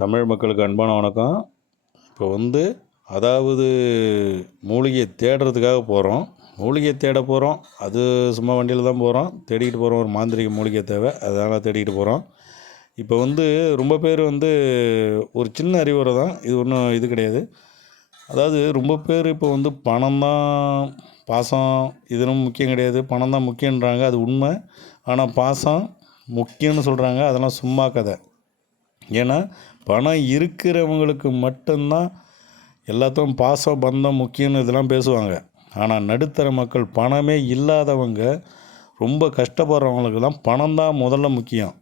தமிழ் மக்களுக்கு அன்பான வணக்கம். இப்போ வந்து அதாவது மூலிகையை தேடுறதுக்காக போகிறோம் மூலிகை தேட போகிறோம் அது சும்மா வண்டியில் தான் போகிறோம் தேடிக்கிட்டு போகிறோம் ஒரு மாந்திரிக மூலிகை தேவை. அதனால் தேடிக்கிட்டு போகிறோம் இப்போ வந்து ரொம்ப பேர் வந்து ஒரு சின்ன அறிவுரை தான். இது ஒன்றும் இது கிடையாது. அதாவது ரொம்ப பேர் இப்போ வந்து பணம் தான் பாசம். இதெல்லாம் முக்கியம் கிடையாது. பணம் தான் முக்கியன்றாங்க அது உண்மை. ஆனால் பாசம் முக்கியம்னு சொல்கிறாங்க அதெல்லாம் சும்மா கதை. ஏன்னா பணம் இருக்கிறவங்களுக்கு மட்டும்தான் எல்லாத்தையும் பாசம் பந்தம் முக்கியம்னு இதெல்லாம் பேசுவாங்க. ஆனால் நடுத்தர மக்கள் பணமே இல்லாதவங்க ரொம்ப கஷ்டப்படுறவங்களுக்கெல்லாம் பணம் தான் முதல்ல முக்கியம்.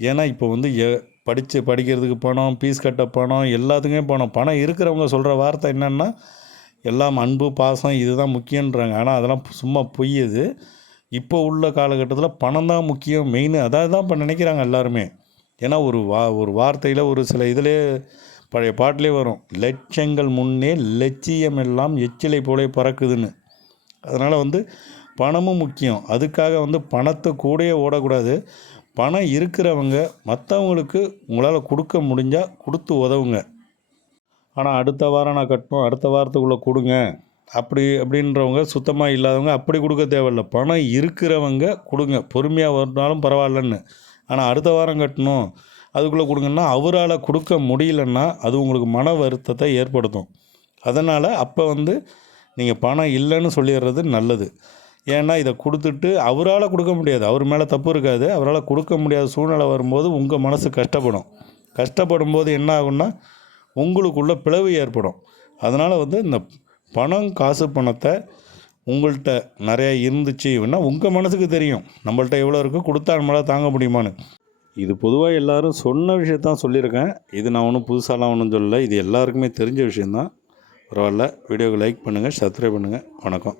ஏன்னா இப்போ வந்து எ படித்து படிக்கிறதுக்கு பணம் ஃபீஸ் கட்ட பணம் எல்லாத்துக்குமே பணம். பணம் இருக்கிறவங்க சொல்கிற வார்த்தை என்னென்னா எல்லாம் அன்பு பாசம் இதுதான் முக்கியன்றாங்க ஆனால் அதெல்லாம் சும்மா பொய்யது இப்போ உள்ள காலகட்டத்தில் பணம் தான் முக்கியம் மெயின் அதாவது தான் இப்போ நினைக்கிறாங்க எல்லாருமே. ஏன்னா ஒரு வா ஒரு வார்த்தையில் ஒரு சில இதிலே பழைய பாட்டிலே வரும் லட்சங்கள் முன்னே லட்சியம் எல்லாம் எச்சிலை போலே பறக்குதுன்னு. அதனால் வந்து பணமும் முக்கியம். அதுக்காக வந்து பணத்தை கூடயே ஓடக்கூடாது. பணம் இருக்கிறவங்க மற்றவங்களுக்கு உங்களால் கொடுக்க முடிஞ்சால் கொடுத்து உதவுங்க. ஆனால் அடுத்த வாரம் நான் கட்டணும் அடுத்த வாரத்துக்குள்ளே கொடுங்க. அப்படி அப்படின்றவங்க சுத்தமாக இல்லாதவங்க அப்படி கொடுக்க தேவையில்ல. பணம் இருக்கிறவங்க கொடுங்க. பொறுமையாக வரனாலும் பரவாயில்லன்னு. ஆனால் அடுத்த வாரம் கட்டணும். அதுக்குள்ளே கொடுங்கன்னா அவரால் கொடுக்க முடியலன்னா அது உங்களுக்கு மன வருத்தத்தை ஏற்படுத்தும். அதனால் அப்போ வந்து நீங்கள் பணம் இல்லைன்னு சொல்லிடுறது நல்லது. ஏன்னா இதை கொடுத்துட்டு அவரால் கொடுக்க முடியாது. அவர் மேலே தப்பு இருக்காது. அவரால் கொடுக்க முடியாத சூழ்நிலை வரும்போது உங்கள் மனசு கஷ்டப்படும். கஷ்டப்படும் போது என்ன ஆகும்னா உங்களுக்குள்ள பிளவு ஏற்படும். அதனால் வந்து இந்த பணம் காசு பணத்தை உங்கள்கிட்ட நிறையா இருந்துச்சு அப்படின்னா உங்கள் மனசுக்கு தெரியும். நம்மள்ட்ட எவ்வளோ இருக்குது கொடுத்தா நம்மளால் தாங்க முடியுமான்னு. இது பொதுவாக எல்லாரும் சொன்ன விஷயத்தான் சொல்லியிருக்கேன். இது நான் ஒன்றும் புதுசாலாம் ஒன்றும் சொல்லலை. இது எல்லாருக்குமே தெரிஞ்ச விஷயந்தான் பரவாயில்ல. வீடியோவுக்கு லைக் பண்ணுங்கள் சப்ஸ்கிரைப் பண்ணுங்கள் வணக்கம்.